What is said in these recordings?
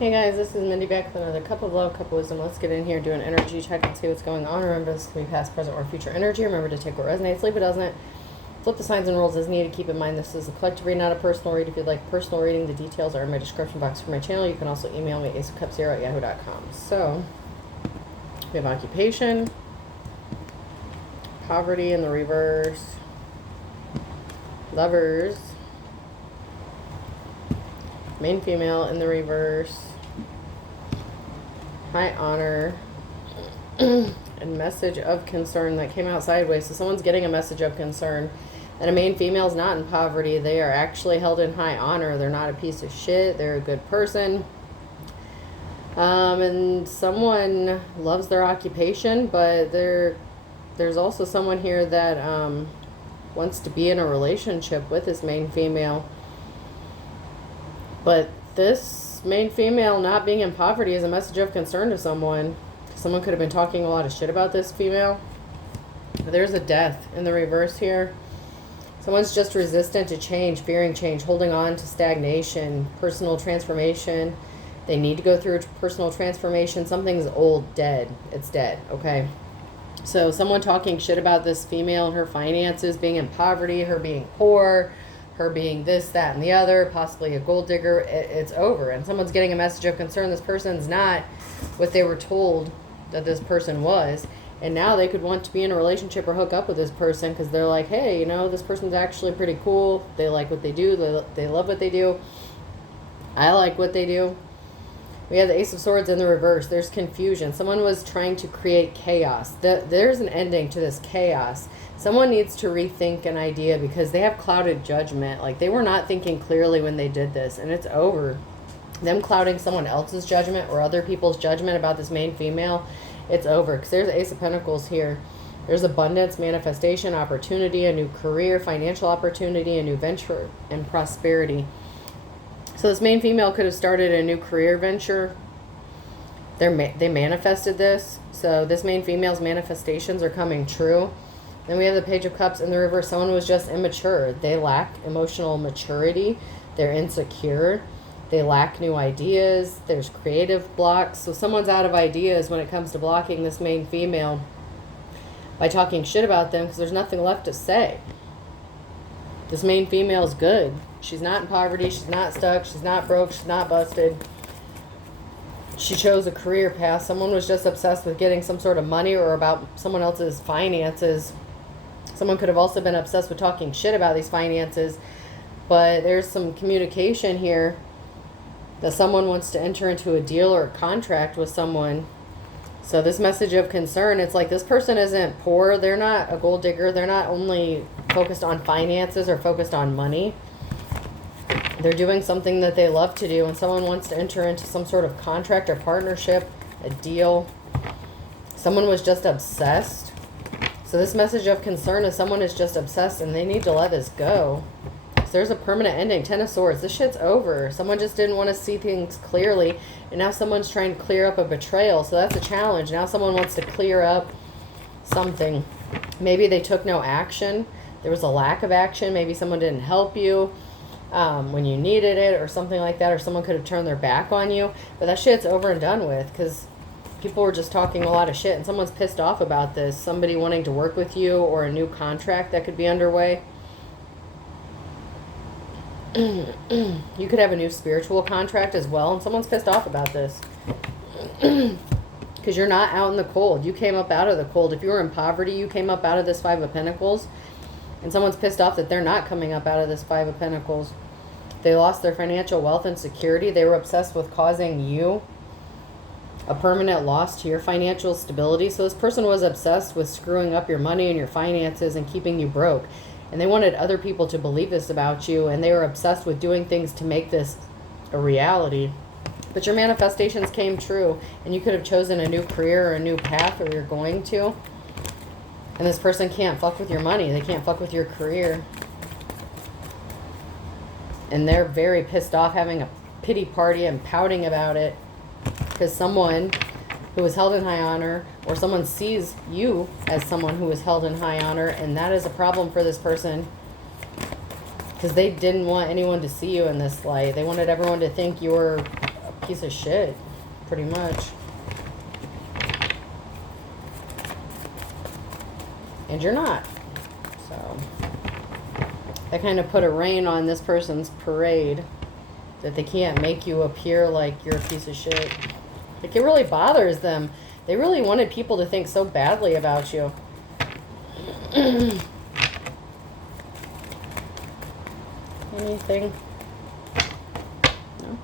Hey guys, this is Mindy back with another cup of love, cup of wisdom. Let's get in here, do an energy check and see what's going on. Remember, this can be past, present, or future energy. Remember to take what resonates, leave what doesn't. Flip the signs and rules as needed. Keep in mind this is a collective read, not a personal read. If you'd like personal reading, the details are in my description box for my channel. You can also email me at aceofcups0@yahoo.com. So, we have occupation, poverty in the reverse, lovers, main female in the reverse, high honor, and message of concern that came out sideways. So someone's getting a message of concern. And a main female is not in poverty. They are actually held in high honor. They're not a piece of shit. They're a good person. And someone loves their occupation, but there's also someone here that wants to be in a relationship with this main female. But this main female not being in poverty is a message of concern to someone. Someone could have been talking a lot of shit about this female. There's a death in the reverse here. Someone's just resistant to change, fearing change, holding on to stagnation, personal transformation. They need to go through personal transformation. Something's old, dead. It's dead, okay? So someone talking shit about this female and her finances, being in poverty, her being poor, her being this, that, and the other, possibly a gold digger, it's over. And someone's getting a message of concern. This person's not what they were told that this person was. And now they could want to be in a relationship or hook up with this person because they're like, hey, you know, this person's actually pretty cool. They like what they do. They love what they do. I like what they do. We have the Ace of Swords in the reverse. There's confusion. Someone was trying to create chaos. There's an ending to this chaos. Someone needs to rethink an idea because they have clouded judgment. Like, they were not thinking clearly when they did this, and it's over. Them clouding someone else's judgment or other people's judgment about this main female, it's over. Because there's the Ace of Pentacles here. There's abundance, manifestation, opportunity, a new career, financial opportunity, a new venture, and prosperity. So this main female could have started a new career venture. They manifested this. So this main female's manifestations are coming true. Then we have the Page of Cups in the reverse. Someone was just immature. They lack emotional maturity. They're insecure. They lack new ideas. There's creative blocks. So someone's out of ideas when it comes to blocking this main female by talking shit about them because there's nothing left to say. This main female's good. She's not in poverty. She's not stuck. She's not broke. She's not busted. She chose a career path. Someone was just obsessed with getting some sort of money or about someone else's finances. Someone could have also been obsessed with talking shit about these finances. But there's some communication here that someone wants to enter into a deal or a contract with someone. So this message of concern, it's like this person isn't poor. They're not a gold digger. They're not only focused on finances or focused on money. They're doing something that they love to do, and someone wants to enter into some sort of contract or partnership, a deal. Someone was just obsessed. So this message of concern is someone is just obsessed and they need to let this go. So there's a permanent ending. Ten of Swords. This shit's over. Someone just didn't want to see things clearly, and now someone's trying to clear up a betrayal. So that's a challenge. Now someone wants to clear up something. Maybe they took no action. There was a lack of action. Maybe someone didn't help you when you needed it or something like that, or someone could have turned their back on you. But that shit's over and done with because people were just talking a lot of shit, and someone's pissed off about this. Somebody wanting to work with you or a new contract that could be underway. You could have a new spiritual contract as well, and someone's pissed off about this because you're not out in the cold. You came up out of the cold. If you were in poverty, you came up out of this Five of Pentacles. And someone's pissed off that they're not coming up out of this Five of Pentacles. They lost their financial wealth and security. They were obsessed with causing you a permanent loss to your financial stability. So this person was obsessed with screwing up your money and your finances and keeping you broke. And they wanted other people to believe this about you. And they were obsessed with doing things to make this a reality. But your manifestations came true. And you could have chosen a new career or a new path, or you're going to. And this person can't fuck with your money. They can't fuck with your career. And they're very pissed off, having a pity party and pouting about it. Because someone who is held in high honor, or someone sees you as someone who is held in high honor, and that is a problem for this person. Because they didn't want anyone to see you in this light. They wanted everyone to think you were a piece of shit, pretty much. And you're not. So that kind of put a rein on this person's parade, that they can't make you appear like you're a piece of shit. Like, it really bothers them. They really wanted people to think so badly about you. Anything? No?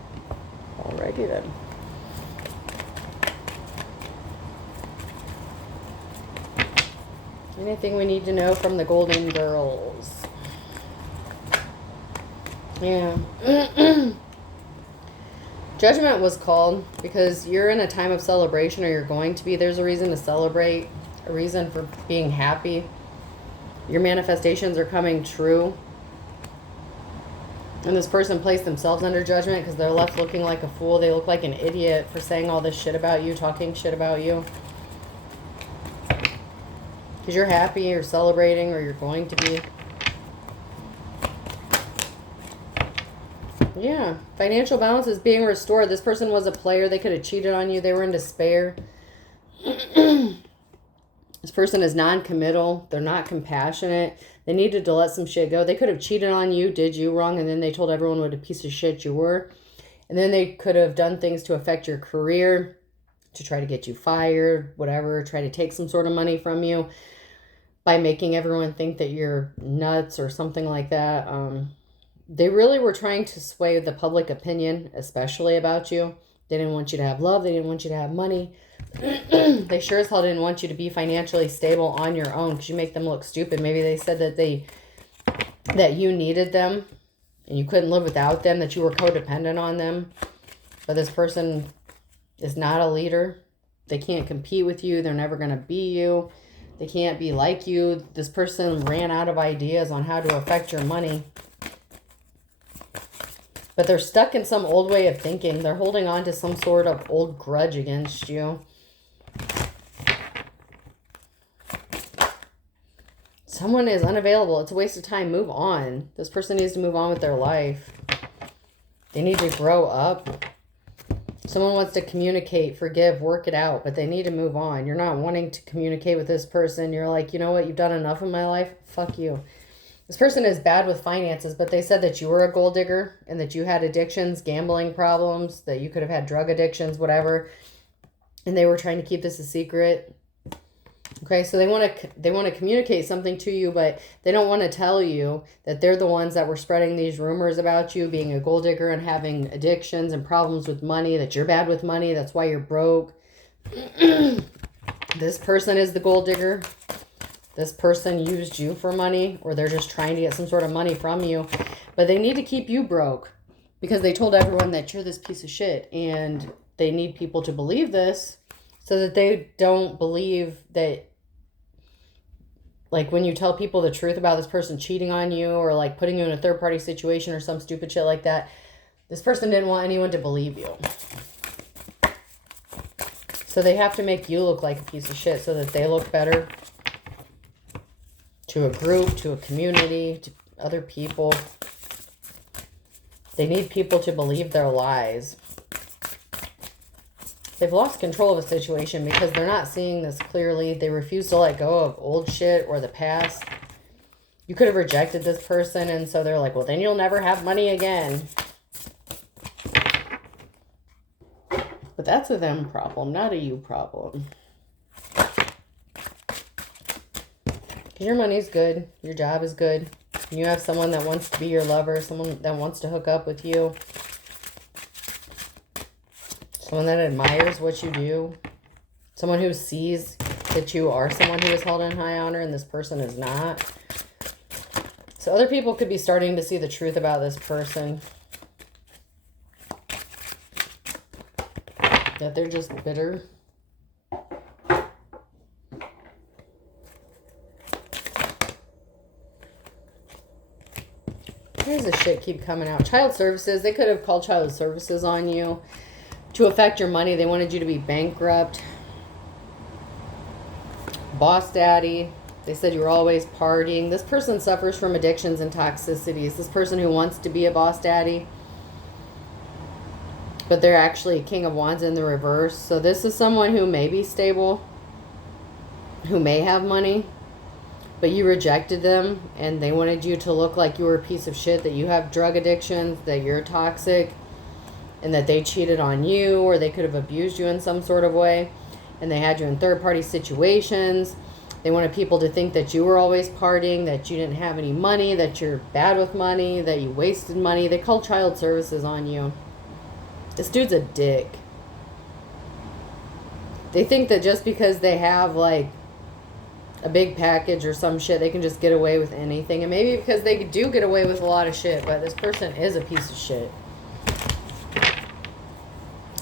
Alrighty then. Anything we need to know from the Golden Girls? Yeah. Judgment was called because you're in a time of celebration, or you're going to be. There's a reason to celebrate, a reason for being happy. Your manifestations are coming true. And this person placed themselves under judgment because they're left looking like a fool. They look like an idiot for saying all this shit about you, talking shit about you. Because you're happy, or celebrating, or you're going to be. Yeah. Financial balance is being restored. This person was a player. They could have cheated on you. They were in despair. This person is non-committal. They're not compassionate. They needed to let some shit go. They could have cheated on you, did you wrong, and then they told everyone what a piece of shit you were. And then they could have done things to affect your career, to try to get you fired, whatever, try to take some sort of money from you by making everyone think that you're nuts or something like that. They really were trying to sway the public opinion, especially about you. They didn't want you to have love. They didn't want you to have money. They sure as hell didn't want you to be financially stable on your own, because you make them look stupid. Maybe they said that you needed them and you couldn't live without them, that you were codependent on them. But this person is not a leader. They can't compete with you. They're never going to be you. They can't be like you. This person ran out of ideas on how to affect your money. But they're stuck in some old way of thinking. They're holding on to some sort of old grudge against you. Someone is unavailable. It's a waste of time. Move on. This person needs to move on with their life. They need to grow up. Someone wants to communicate, forgive, work it out, but they need to move on. You're not wanting to communicate with this person. You're like, you know what? You've done enough in my life. Fuck you. This person is bad with finances, but they said that you were a gold digger and that you had addictions, gambling problems, that you could have had drug addictions, whatever. And they were trying to keep this a secret. Okay, so they want to communicate something to you, but they don't want to tell you that they're the ones that were spreading these rumors about you being a gold digger and having addictions and problems with money, that you're bad with money, that's why you're broke. This person is the gold digger. This person used you for money, or they're just trying to get some sort of money from you. But they need to keep you broke because they told everyone that you're this piece of shit. And they need people to believe this so that they don't believe that, like, when you tell people the truth about this person cheating on you or, like, putting you in a third-party situation or some stupid shit like that, this person didn't want anyone to believe you. So they have to make you look like a piece of shit so that they look better. To a group, to a community, to other people. They need people to believe their lies. They've lost control of a situation because they're not seeing this clearly. They refuse to let go of old shit or the past. You could have rejected this person, and so they're like, well, then you'll never have money again. But that's a them problem, not a you problem. Because your money's good. Your job is good. You have someone that wants to be your lover. Someone that wants to hook up with you. Someone that admires what you do. Someone who sees that you are someone who is held in high honor and this person is not. So other people could be starting to see the truth about this person. That they're just bitter. Why does this shit keep coming out? Child services. They could have called child services on you to affect your money. They wanted you to be bankrupt. Boss daddy. They said you were always partying. This person suffers from addictions and toxicities. This person who wants to be a boss daddy But they're actually King of Wands in the reverse. So this is someone who may be stable, who may have money, but you rejected them and they wanted you to look like you were a piece of shit, that you have drug addictions, that you're toxic, and that they cheated on you, or they could have abused you in some sort of way, and they had you in third-party situations. They wanted people to think that you were always partying, that you didn't have any money, that you're bad with money, that you wasted money. They called child services on you. This dude's a dick. They think that just because they have, like, a big package or some shit, they can just get away with anything. And maybe because they do get away with a lot of shit, but this person is a piece of shit.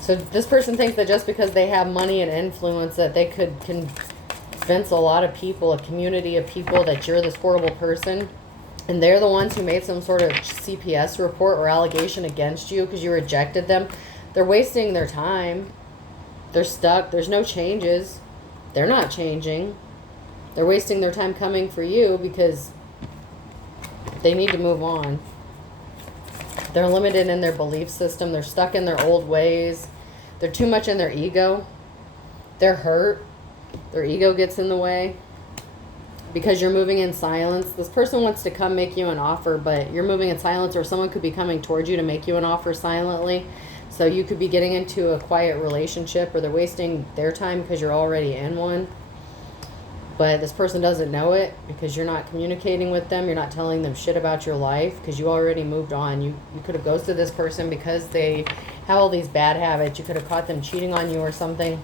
So this person thinks that just because they have money and influence, that they could convince a lot of people, a community of people, that you're this horrible person. And they're the ones who made some sort of CPS report or allegation against you because you rejected them. They're wasting their time. They're stuck. There's no changes. They're not changing. They're wasting their time coming for you because they need to move on. They're limited in their belief system. They're stuck in their old ways. They're too much in their ego. They're hurt. Their ego gets in the way because you're moving in silence. This person wants to come make you an offer, but you're moving in silence, or someone could be coming towards you to make you an offer silently. So you could be getting into a quiet relationship, or they're wasting their time because you're already in one. But this person doesn't know it because you're not communicating with them. You're not telling them shit about your life because you already moved on. You could have ghosted this person because they have all these bad habits. You could have caught them cheating on you or something.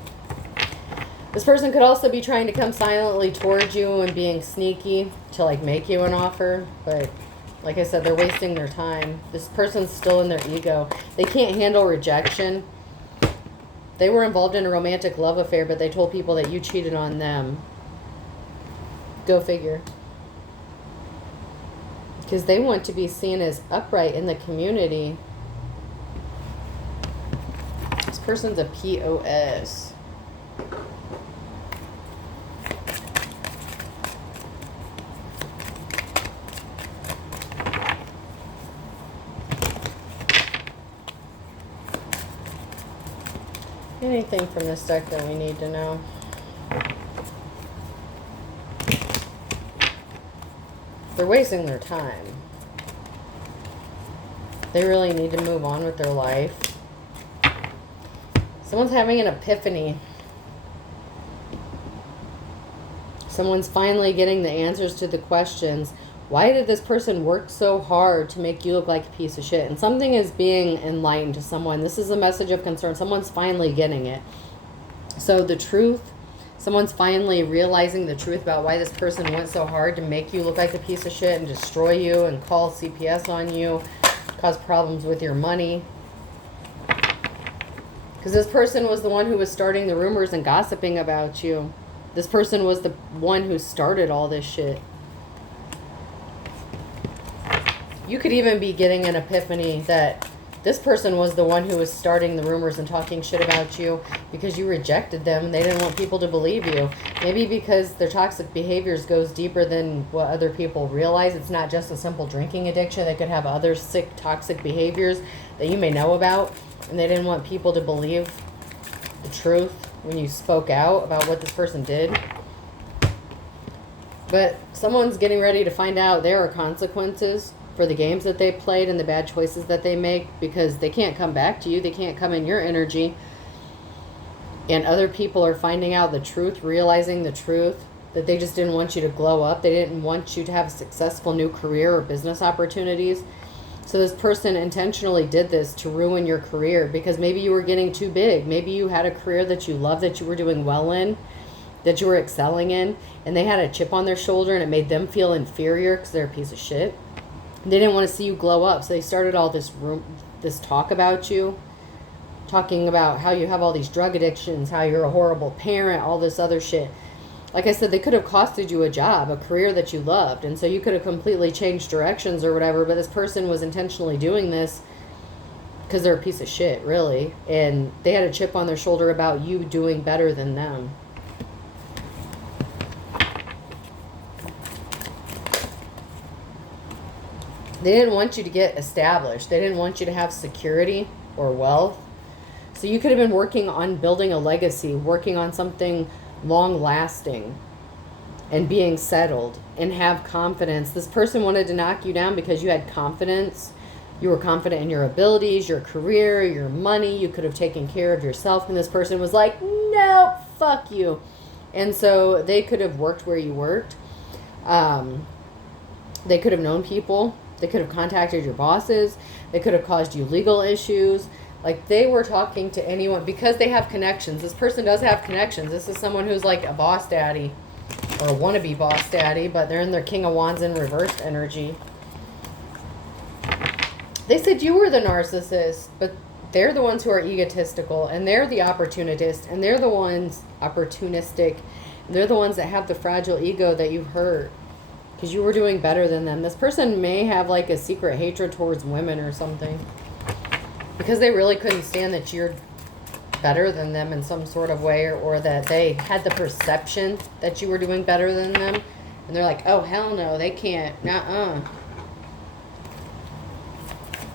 This person could also be trying to come silently towards you and being sneaky to, like, make you an offer. But like I said, they're wasting their time. This person's still in their ego. They can't handle rejection. They were involved in a romantic love affair, but they told people that you cheated on them. Go figure. Because they want to be seen as upright in the community. This person's a POS. Anything from this deck that we need to know? They're wasting their time. They really need to move on with their life. Someone's having an epiphany. Someone's finally getting the answers to the questions. Why did this person work so hard to make you look like a piece of shit? And something is being enlightened to someone. This is a message of concern. Someone's finally getting it. So the truth, someone's finally realizing the truth about why this person went so hard to make you look like a piece of shit and destroy you and call CPS on you, cause problems with your money. Because this person was the one who was starting the rumors and gossiping about you. This person was the one who started all this shit. You could even be getting an epiphany that this person was the one who was starting the rumors and talking shit about you because you rejected them and they didn't want people to believe you. Maybe because their toxic behaviors goes deeper than what other people realize. It's not just a simple drinking addiction. They could have other sick, toxic behaviors that you may know about, and they didn't want people to believe the truth when you spoke out about what this person did. But someone's getting ready to find out there are consequences for the games that they played and the bad choices that they make, because they can't come back to you. They can't come in your energy. And other people are finding out the truth, realizing the truth, that they just didn't want you to glow up. They didn't want you to have a successful new career or business opportunities. So this person intentionally did this to ruin your career because maybe you were getting too big. Maybe you had a career that you loved, that you were doing well in, that you were excelling in, and they had a chip on their shoulder and it made them feel inferior because they're a piece of shit. They didn't want to see you glow up, so they started all this talk about you, talking about how you have all these drug addictions, how you're a horrible parent, all this other shit. Like I said, they could have costed you a job, a career that you loved, and so you could have completely changed directions or whatever, but this person was intentionally doing this because they're a piece of shit, really, and they had a chip on their shoulder about you doing better than them. They didn't want you to get established. They didn't want you to have security or wealth. So you could have been working on building a legacy, working on something long lasting and being settled and have confidence. This person wanted to knock you down because you had confidence. You were confident in your abilities, your career, your money. You could have taken care of yourself. And this person was like, no, fuck you. And so they could have worked where you worked. They could have known people. They could have contacted your bosses. They could have caused you legal issues. Like, they were talking to anyone because they have connections. This person does have connections. This is someone who's like a boss daddy or a wannabe boss daddy, but they're in their King of Wands in reversed energy. They said you were the narcissist, but they're the ones who are egotistical, and they're the opportunist, and they're the ones opportunistic. They're the ones that have the fragile ego that you've hurt because you were doing better than them. This person may have like a secret hatred towards women or something because they really couldn't stand that you're better than them in some sort of way, or that they had the perception that you were doing better than them. And they're like, oh, hell no, they can't. Nuh-uh.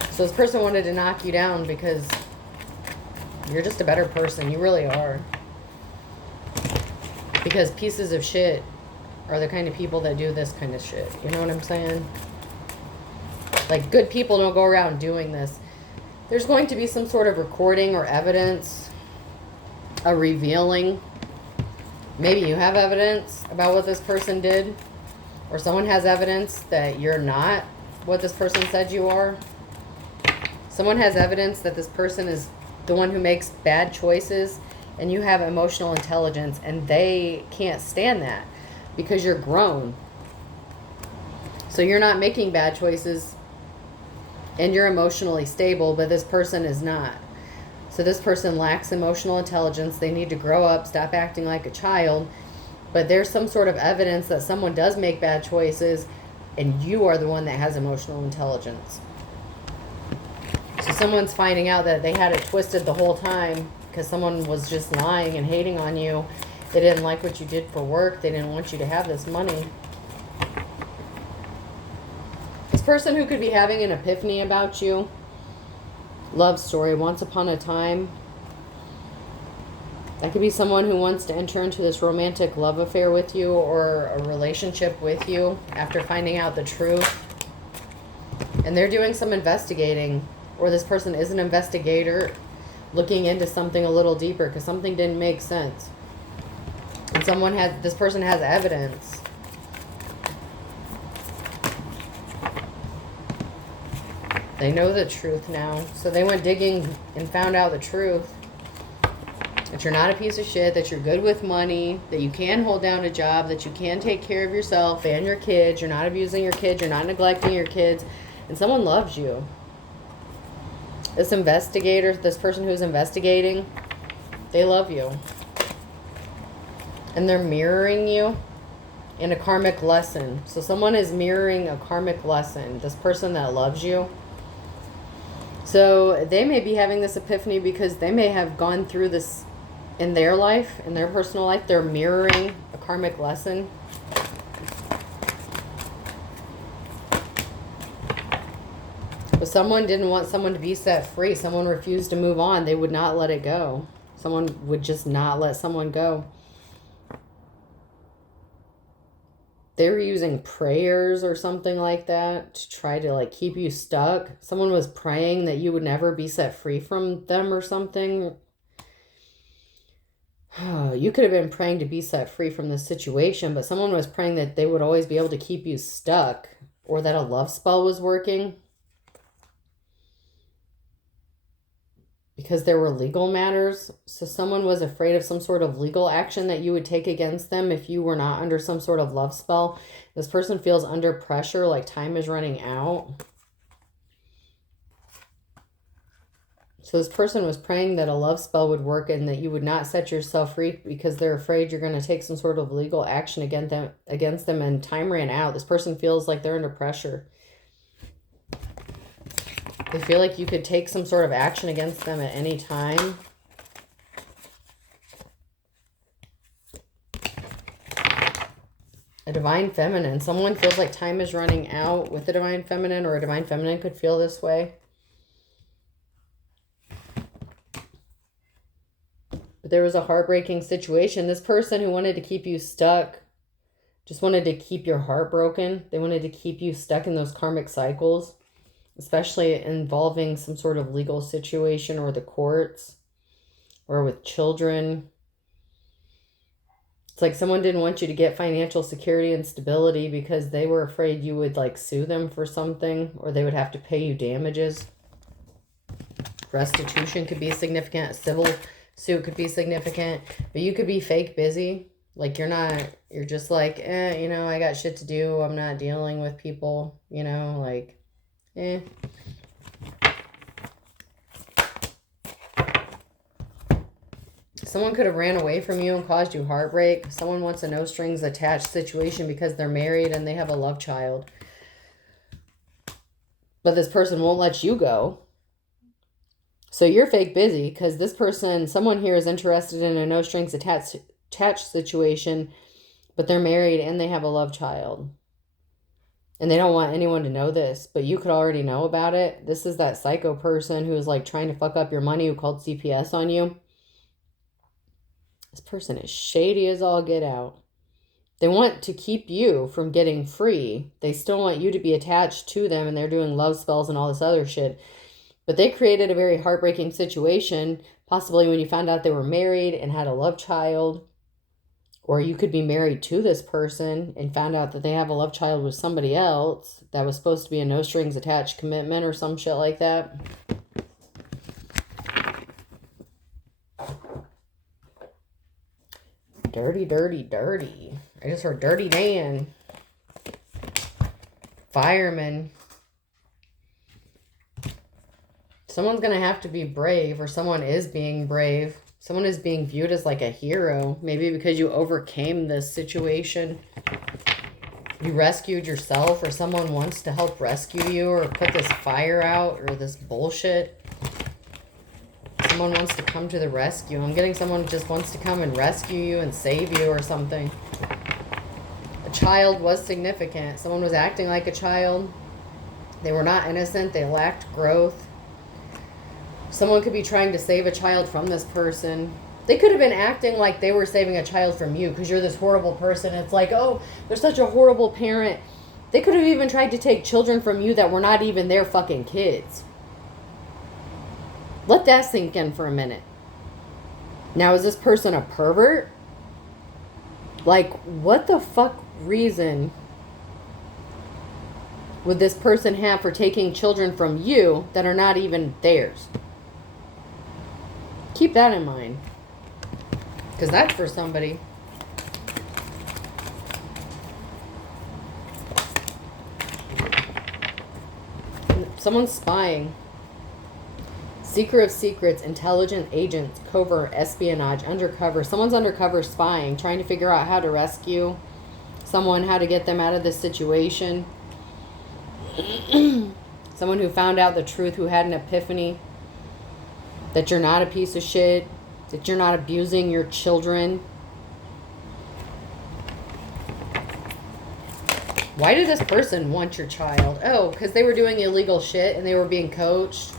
So this person wanted to knock you down because you're just a better person. You really are. Because pieces of shit are the kind of people that do this kind of shit. You know what I'm saying? Like, good people don't go around doing this. There's going to be some sort of recording or evidence, a revealing. Maybe you have evidence about what this person did, or someone has evidence that you're not what this person said you are. Someone has evidence that this person is the one who makes bad choices, and you have emotional intelligence, and they can't stand that because you're grown. So you're not making bad choices, and you're emotionally stable, but this person is not. So this person lacks emotional intelligence. They need to grow up, stop acting like a child. But there's some sort of evidence that someone does make bad choices, and you are the one that has emotional intelligence. So someone's finding out that they had it twisted the whole time because someone was just lying and hating on you. They didn't like what you did for work. They didn't want you to have this money. This person who could be having an epiphany about you, love story, once upon a time. That could be someone who wants to enter into this romantic love affair with you or a relationship with you after finding out the truth. And they're doing some investigating, or this person is an investigator looking into something a little deeper because something didn't make sense. And this person has evidence. They know the truth now. So they went digging and found out the truth. That you're not a piece of shit, that you're good with money, that you can hold down a job, that you can take care of yourself and your kids. You're not abusing your kids. You're not neglecting your kids. And someone loves you. This investigator, this person who's investigating, they love you. And they're mirroring you in a karmic lesson. So someone is mirroring a karmic lesson. This person that loves you. So they may be having this epiphany because they may have gone through this in their life, in their personal life. They're mirroring a karmic lesson. But someone didn't want someone to be set free. Someone refused to move on. They would not let it go. Someone would just not let someone go. They were using prayers or something like that to try to like keep you stuck. Someone was praying that you would never be set free from them or something. You could have been praying to be set free from this situation, but someone was praying that they would always be able to keep you stuck, or that a love spell was working. Because there were legal matters. So someone was afraid of some sort of legal action that you would take against them if you were not under some sort of love spell. This person feels under pressure, like time is running out. So this person was praying that a love spell would work and that you would not set yourself free because they're afraid you're going to take some sort of legal action against them, and time ran out. This person feels like they're under pressure. They feel like you could take some sort of action against them at any time. A divine feminine. Someone feels like time is running out with a divine feminine, or a divine feminine could feel this way. But there was a heartbreaking situation. This person who wanted to keep you stuck just wanted to keep your heart broken. They wanted to keep you stuck in those karmic cycles, especially involving some sort of legal situation or the courts or with children. It's like someone didn't want you to get financial security and stability because they were afraid you would like sue them for something, or they would have to pay you damages. Restitution could be significant. A civil suit could be significant. But you could be fake busy. Like you're just like, I got shit to do. I'm not dealing with people, like, Someone could have ran away from you and caused you heartbreak. Someone wants a no strings attached situation because they're married and they have a love child. But this person won't let you go. So you're fake busy because someone here is interested in a no strings attached situation, but they're married and they have a love child. And they don't want anyone to know this, but you could already know about it. This is that psycho person who is like trying to fuck up your money, who called CPS on you. This person is shady as all get out. They want to keep you from getting free. They still want you to be attached to them, and they're doing love spells and all this other shit. But they created a very heartbreaking situation, possibly when you found out they were married and had a love child. Or you could be married to this person and found out that they have a love child with somebody else that was supposed to be a no strings attached commitment or some shit like that. Dirty, dirty, dirty. I just heard Dirty Dan. Fireman. Someone's going to have to be brave, or someone is being brave. Someone is being viewed as like a hero. Maybe because you overcame this situation. You rescued yourself, or someone wants to help rescue you or put this fire out or this bullshit. Someone wants to come to the rescue. I'm getting someone just wants to come and rescue you and save you or something. A child was significant. Someone was acting like a child. They were not innocent. They lacked growth. Someone could be trying to save a child from this person. They could have been acting like they were saving a child from you because you're this horrible person. It's like, oh, they're such a horrible parent. They could have even tried to take children from you that were not even their fucking kids. Let that sink in for a minute. Now, is this person a pervert? Like, what the fuck reason would this person have for taking children from you that are not even theirs? Keep that in mind. Because that's for somebody. Someone's spying. Seeker of secrets, intelligent agents, covert, espionage, undercover. Someone's undercover spying, trying to figure out how to rescue someone, how to get them out of this situation. Someone who found out the truth, who had an epiphany. That you're not a piece of shit. That you're not abusing your children. Why did this person want your child? Oh, because they were doing illegal shit and they were being coached.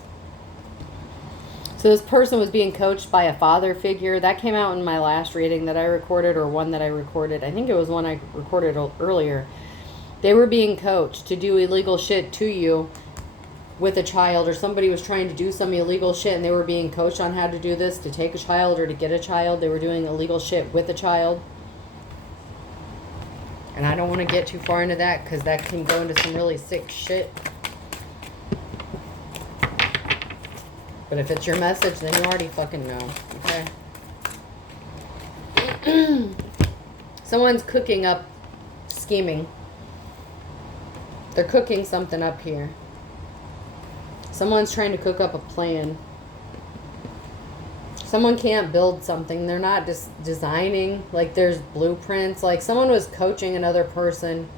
So this person was being coached by a father figure. That came out in my last reading that I recorded, or one that I recorded. I think it was one I recorded earlier. They were being coached to do illegal shit to you with a child, or somebody was trying to do some illegal shit and they were being coached on how to do this, to take a child or to get a child. They were doing illegal shit with a child. And I don't want to get too far into that because that can go into some really sick shit. But if it's your message, then you already fucking know, okay? Someone's cooking up, scheming. They're cooking something up here. Someone's trying to cook up a plan. Someone can't build something. They're not just designing. Like, there's blueprints. Like, someone was coaching another person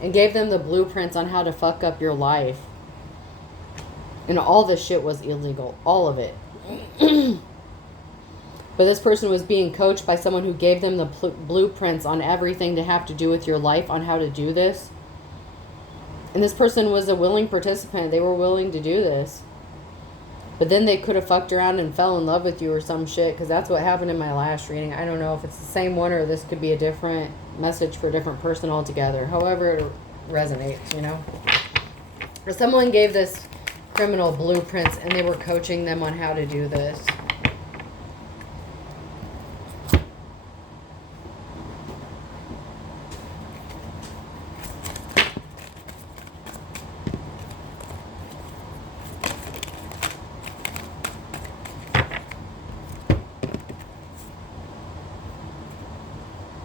and gave them the blueprints on how to fuck up your life. And all this shit was illegal. All of it. But this person was being coached by someone who gave them the blueprints on everything to have to do with your life, on how to do this. And this person was a willing participant. They were willing to do this. But then they could have fucked around and fell in love with you or some shit, because that's what happened in my last reading. I don't know if it's the same one or this could be a different message for a different person altogether. However it resonates, you know. Or someone gave this criminal blueprints and they were coaching them on how to do this.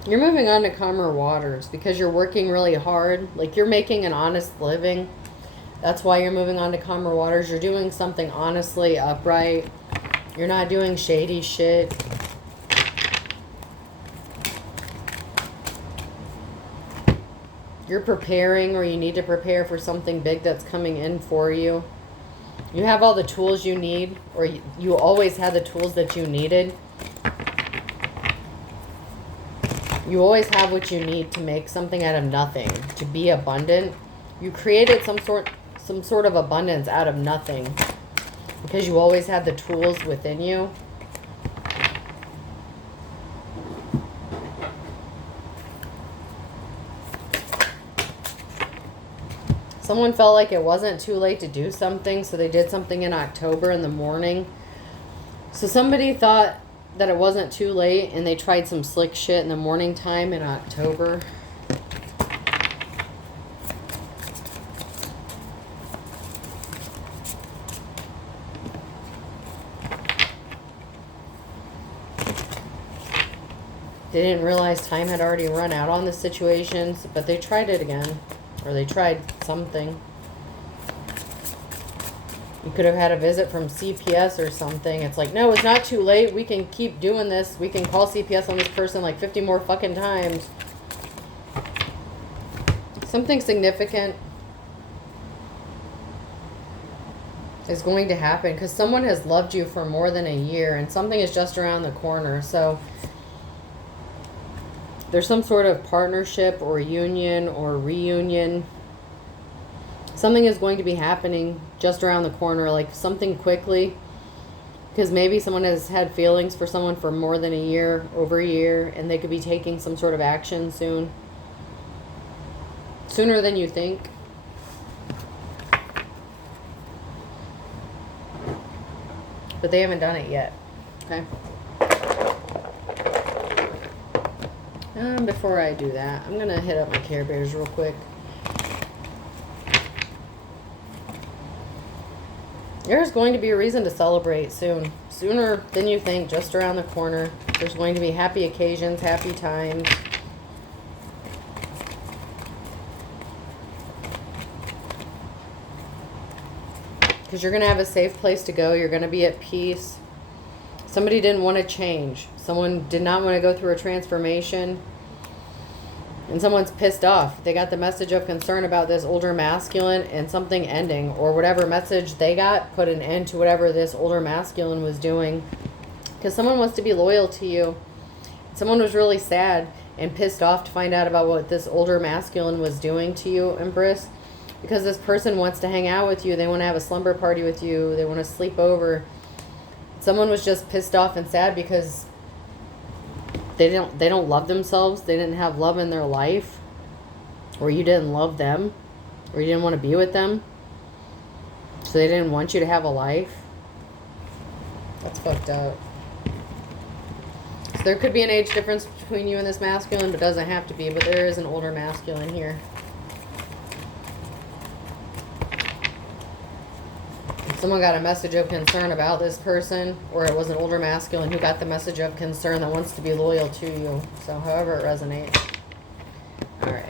You're moving on to calmer waters because you're working really hard. Like, you're making an honest living. That's why you're moving on to calmer waters. You're doing something honestly upright. You're not doing shady shit. You're preparing, or you need to prepare for something big that's coming in for you. You have all the tools you need, or you always had the tools that you needed. You always have what you need to make something out of nothing, to be abundant. You created some sort of abundance out of nothing because you always had the tools within you. Someone felt like it wasn't too late to do something, so they did something in October in the morning. So somebody thought that it wasn't too late and they tried some slick shit in the morning time in October. They didn't realize time had already run out on the situations, but they tried it again, or they tried something. You could have had a visit from CPS or something. It's like, no, it's not too late. We can keep doing this. We can call CPS on this person like 50 more fucking times. Something significant is going to happen because someone has loved you for more than a year and something is just around the corner. So there's some sort of partnership or union or reunion. Something is going to be happening just around the corner, like something quickly, because maybe someone has had feelings for someone for more than a year, over a year, and they could be taking some sort of action soon. Sooner than you think. But they haven't done it yet. Okay? Before I do that, I'm going to hit up my Care Bears real quick. There's going to be a reason to celebrate soon. Sooner than you think, just around the corner. There's going to be happy occasions, happy times. Because you're going to have a safe place to go. You're going to be at peace. Somebody didn't want to change. Someone did not want to go through a transformation. And someone's pissed off. They got the message of concern about this older masculine and something ending, or whatever message they got put an end to whatever this older masculine was doing. Because someone wants to be loyal to you. Someone was really sad and pissed off to find out about what this older masculine was doing to you, Empress. Because this person wants to hang out with you. They want to have a slumber party with you. They want to sleep over. Someone was just pissed off and sad because they don't love themselves. They didn't have love in their life. Or you didn't love them. Or you didn't want to be with them. So they didn't want you to have a life. That's fucked up. So there could be an age difference between you and this masculine, but doesn't have to be. But there is an older masculine here. Someone got a message of concern about this person, or it was an older masculine who got the message of concern that wants to be loyal to you. So however it resonates. Alright.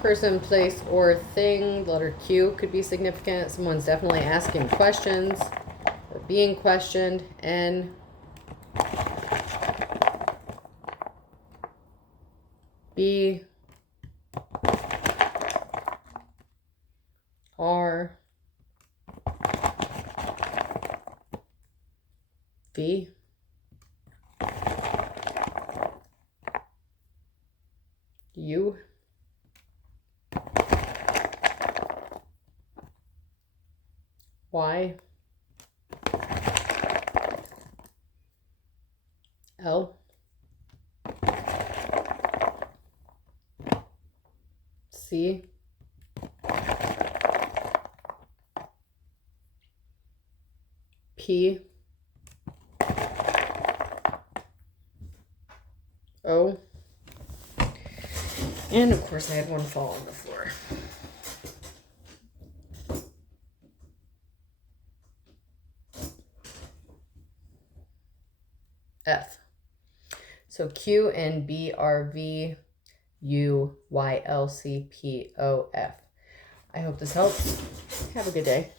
Person, place, or thing. The letter Q could be significant. Someone's definitely asking questions or being questioned. N. B. R. V. U. Y, L, C, P, O, and of course I had one fall on the floor. F. So Q and B are V, U, Y, L, C, P, O, F. I hope this helps. Have a good day.